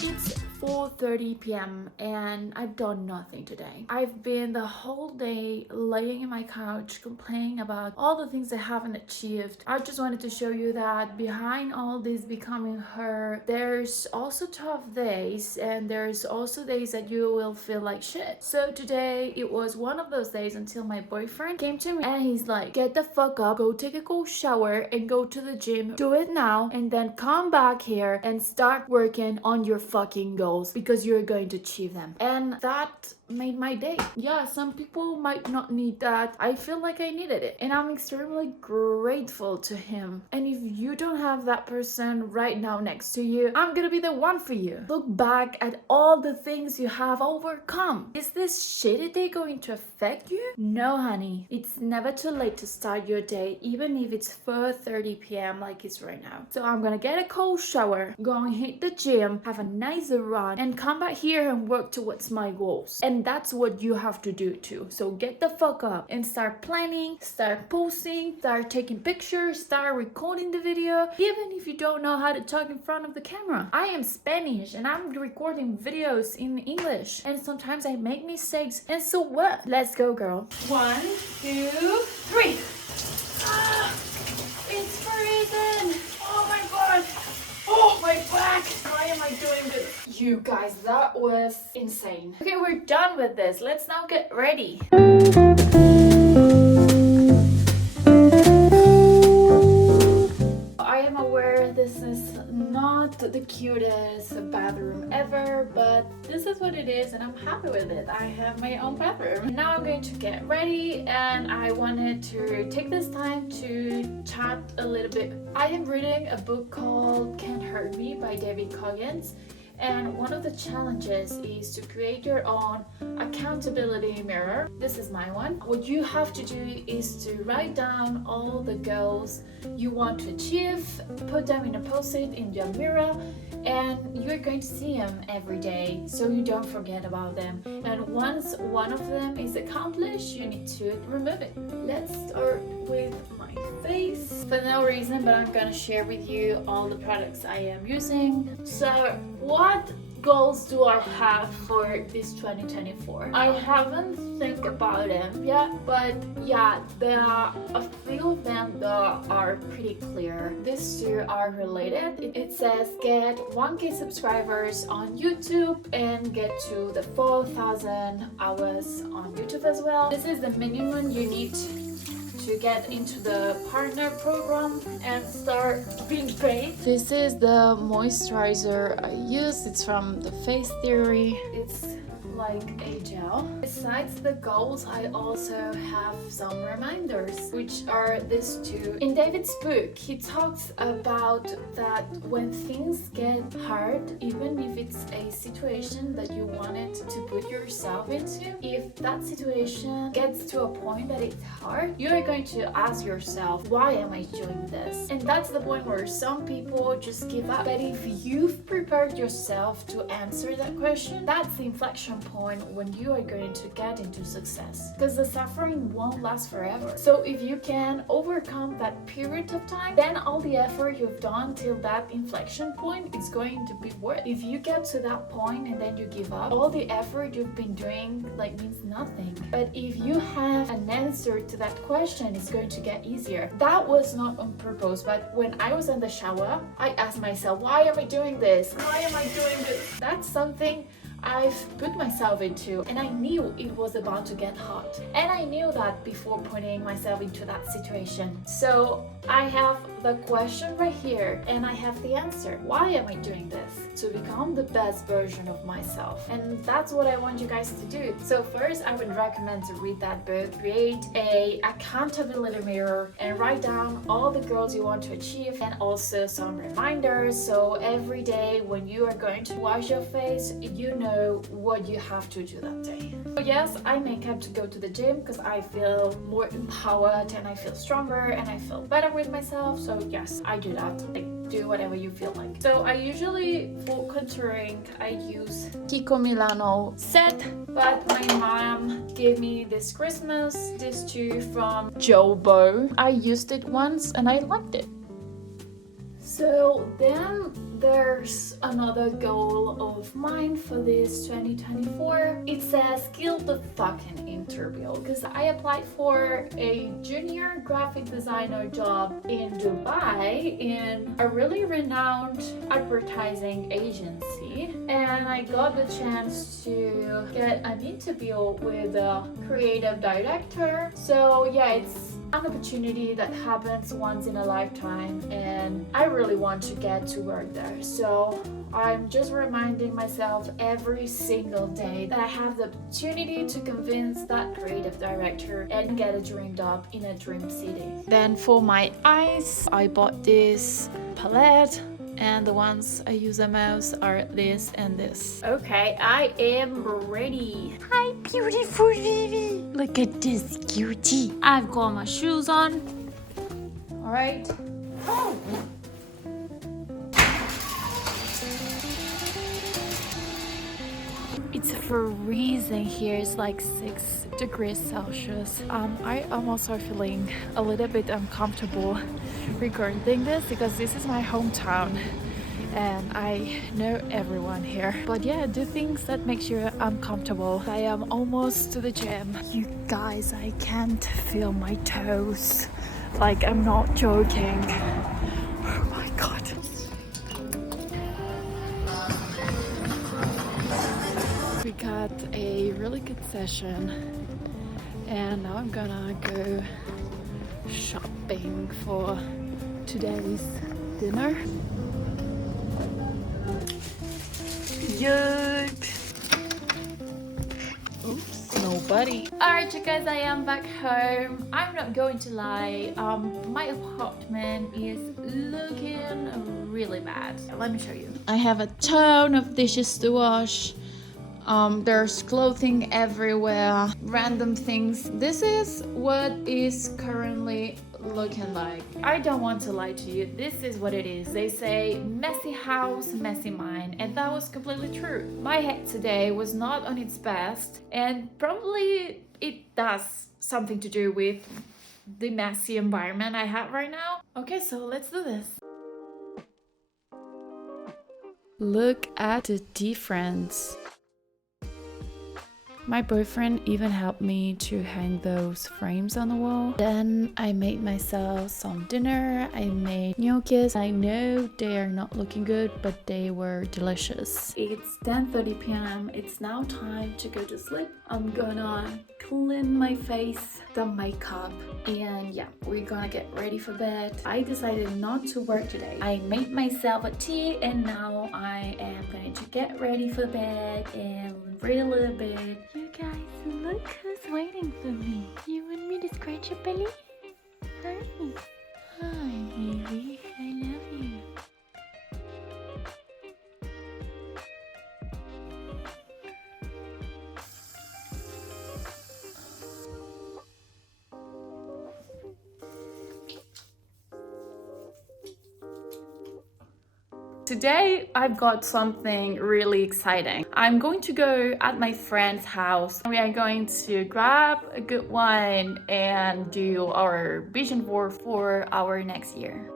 It's 4:30 p.m. and I've done nothing today. I've been the whole day laying in my couch complaining about all the things I haven't achieved. I just wanted to show you that behind all this becoming her, there's also tough days and there's also days that you will feel like shit. So today it was one of those days until my boyfriend came to me and he's like, get the fuck up, go take a cold shower and go to the gym. Do it now and then come back here and start working on your fucking goals because you're going to achieve them. And that made my day. Yeah, some people might not need that. I feel like I needed it and I'm extremely grateful to him. And if you don't have that person right now next to you, I'm gonna be the one for you. Look back at all the things you have overcome. Is this shitty day going to affect you? No, honey. It's never too late to start your day, even if it's 4:30 p.m. like it's right now. So I'm gonna get a cold shower, go and hit the gym, have a nice run, and come back here and work towards my goals. And that's what you have to do too. So get the fuck up and start planning, start posting, start taking pictures, start recording the video, even if you don't know how to talk in front of the camera. I am Spanish and I'm recording videos in English and sometimes I make mistakes, and so what? Let's go, girl. 1, 2, 3. It's freezing. Oh my god. Oh, my back! Why am I doing this? You guys, that was insane. Okay, we're done with this. Let's now get ready. I am aware this is not the cutest bathroom ever, but this is what it is and I'm happy with it. I have my own bathroom. Now I'm going to get ready and I wanted to take this time to chat a little bit. I am reading a book called Can't Hurt Me by David Coggins. And one of the challenges is to create your own accountability mirror. This is my one. What you have to do is to write down all the goals you want to achieve, put them in a post-it in your mirror, and you're going to see them every day so you don't forget about them. And once one of them is accomplished, you need to remove it. Let's start with my face. For no reason, but I'm gonna share with you all the products I am using. So what goals do I have for this 2024? I haven't think about them yet, but yeah, there are a few of them that are pretty clear. These two are related. It says get 1K subscribers on YouTube and get to the 4,000 hours on YouTube as well. This is the minimum you need to get into the partner program and start being paid. This is the moisturizer I use. It's from the Face Theory. It's like a gel. Besides the goals, I also have some reminders, which are these two. In David's book, he talks about that when things get hard, even if it's a situation that you wanted to put yourself into, if that situation gets to a point that it's hard, you're going to ask yourself, why am I doing this? And that's the point where some people just give up. But if you've prepared yourself to answer that question, that's the inflection point when you are going to get into success, because the suffering won't last forever. So if you can overcome that period of time, then all the effort you've done till that inflection point is going to be worth. If you get to that point and then you give up, all the effort you've been doing means nothing. But if you have an answer to that question, it's going to get easier. That was not on purpose, but when I was in the shower, I asked myself, why am I doing this? Why am I doing this? That's something I've put myself into, and I knew it was about to get hot, and I knew that before putting myself into that situation. So I have the question right here and I have the answer. Why am I doing this? To become the best version of myself, and that's what I want you guys to do. So first, I would recommend to read that book, create a accountability mirror, and write down all the goals you want to achieve, and also some reminders, so every day when you are going to wash your face, you know what you have to do that day. So yes, I make up to go to the gym because I feel more empowered and I feel stronger and I feel better with myself. So yes, I do that. Do whatever you feel like. So I usually, for contouring, I use Kiko Milano set, but my mom gave me this Christmas this too from Jobo. I used it once and I liked it. So then there's another goal of mine for this 2024. It says kill the fucking interview, because I applied for a junior graphic designer job in Dubai in a really renowned advertising agency, and I got the chance to get an interview with a creative director. So yeah, it's an opportunity that happens once in a lifetime, and I really want to get to work there. So I'm just reminding myself every single day that I have the opportunity to convince that creative director and get a dream job in a dream city. Then for my eyes, I bought this palette, and the ones I use the most are this and this. Okay, I am ready. Hi, beautiful Vivi. Look at this cutie. I've got my shoes on. All right. Oh. It's freezing here. It's like 6 degrees Celsius. I am also feeling a little bit uncomfortable recording this because this is my hometown and I know everyone here. But yeah, do things that makes you uncomfortable. I am almost to the gym. You guys, I can't feel my toes. Like, I'm not joking. Oh my god. We got a really good session and now I'm gonna go shopping for today's dinner. Yup. Oops, nobody. Alright you guys, I am back home. I'm not going to lie, my apartment is looking really bad. Let me show you. I have a ton of dishes to wash. There's clothing everywhere, random things. This is what is currently looking like. I don't want to lie to you, this is what it is. They say messy house, messy mind, and that was completely true. My head today was not on its best, and probably it does something to do with the messy environment I have right now. Okay, so let's do this. Look at the difference. My boyfriend even helped me to hang those frames on the wall. Then I made myself some dinner. I made gnocchis. I know they are not looking good, but they were delicious. It's 10:30 p.m. It's now time to go to sleep. I'm gonna clean my face, the makeup, and yeah, we're gonna get ready for bed. I decided not to work today. I made myself a tea and now I am going to get ready for bed and read a little bit. You guys, look who's waiting for me. You want me to scratch your belly? Hi. Hi, baby. I love you. Today I've got something really exciting. I'm going to go at my friend's house. We are going to grab a good wine and do our vision board for our next year.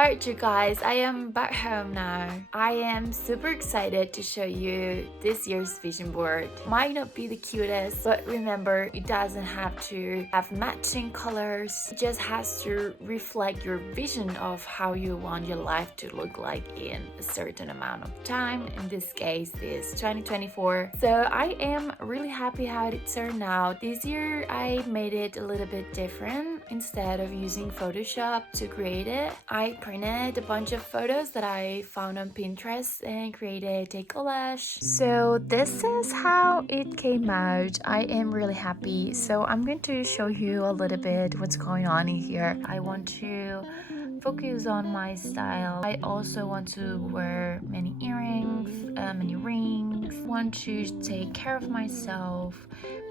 Alright you guys, I am back home now. I am super excited to show you this year's vision board. Might not be the cutest, but remember, it doesn't have to have matching colors. It just has to reflect your vision of how you want your life to look like in a certain amount of time. In this case, this 2024. So I am really happy how it turned out. This year I made it a little bit different. Instead of using Photoshop to create it, I printed a bunch of photos that I found on Pinterest and created a collage. So this is how it came out. I am really happy. So I'm going to show you a little bit what's going on in here. I want to focus on my style. I also want to wear many earrings, many rings. Want to take care of myself,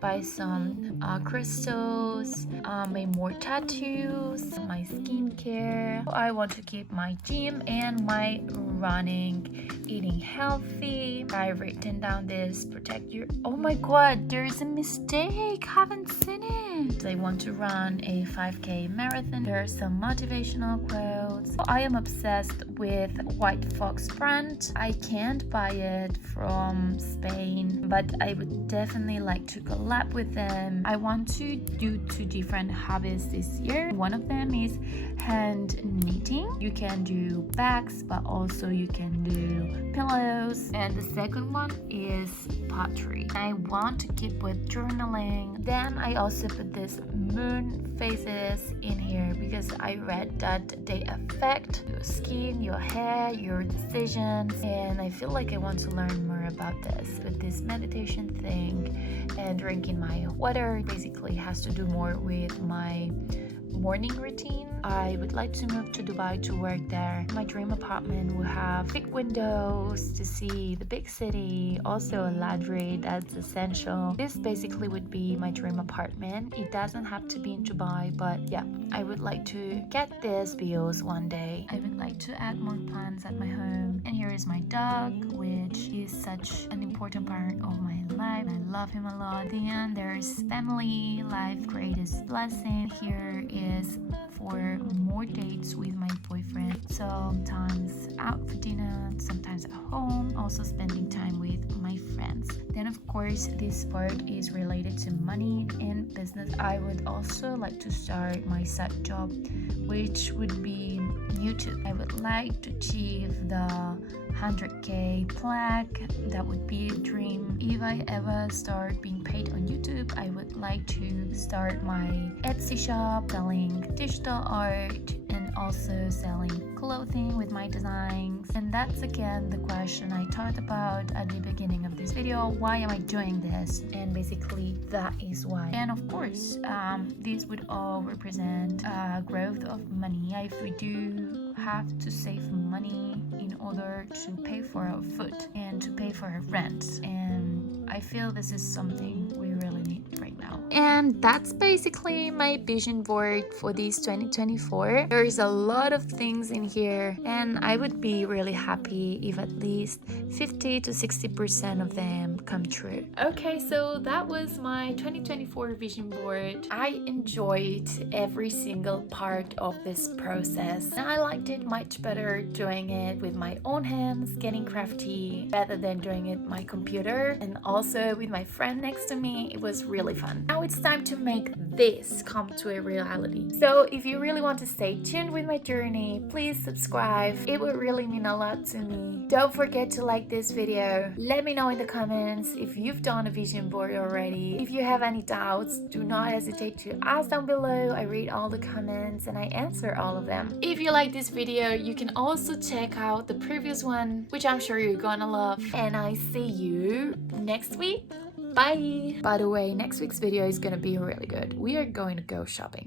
buy some crystals, make more tattoos, my skincare. I want to keep my gym and my running, eating healthy. I've written down this protect your. Oh my god, there is a mistake. Haven't seen it. I want to run a 5k marathon. There are some motivational quotes. I am obsessed with White Fox brand. I can't buy it from Spain, but I would definitely like to collab with them. I want to do 2 different hobbies this year. One of them is hand knitting. You can do bags, but also you can do pillows. And the second one is pottery. I want to keep with journaling. Then I also put this moon phases in here because I read that they affect your skin, your hair, your decisions, and I feel like I want to learn more about this. But this meditation thing and drinking my water basically has to do more with my morning routine. I would like to move to Dubai to work there. My dream apartment will have big windows to see the big city, also a laundry, that's essential. This basically would be my dream apartment. It doesn't have to be in Dubai, but yeah, I would like to get these views one day. I would like to add more plants at my home. And here is my dog, which is such an important part of my life. I love him a lot. Then there's family, life greatest blessing. Here is for more dates with my boyfriend. Sometimes out for dinner, sometimes at home, also spending time with my friends. Then of course this part is related to money and business. I would also like to start my side job, which would be YouTube. I would like to achieve the 100k plaque. That would be a dream. If I ever start being paid on YouTube, I would like to start my Etsy shop selling digital art and also selling clothing with my designs. And that's again the question I talked about at the beginning of this video. Why am I doing this? And basically that is why. And of course this would all represent growth of money. If we do have to save money in order to pay for our food and to pay for our rent, and I feel this is something we really need right now. And that's basically my vision board for this 2024. There is a lot of things in here, and I would be really happy if at least 50 to 60% of them come true. Okay, so that was my 2024 vision board. I enjoyed every single part of this process, and I liked it much better doing it with my own hands, getting crafty, rather than doing it my computer, and also with my friend next to me. It was really fun. Now it's time to make this come to a reality. So if you really want to stay tuned with my journey, please subscribe. It would really mean a lot to me. Don't forget to like this video. Let me know in the comments if you've done a vision board already. If you have any doubts, do not hesitate to ask down below. I read all the comments and I answer all of them. If you like this video, you can also check out the previous one, which I'm sure you're gonna love. And I see you next week. Bye! By the way, next week's video is gonna be really good. We are going to go shopping.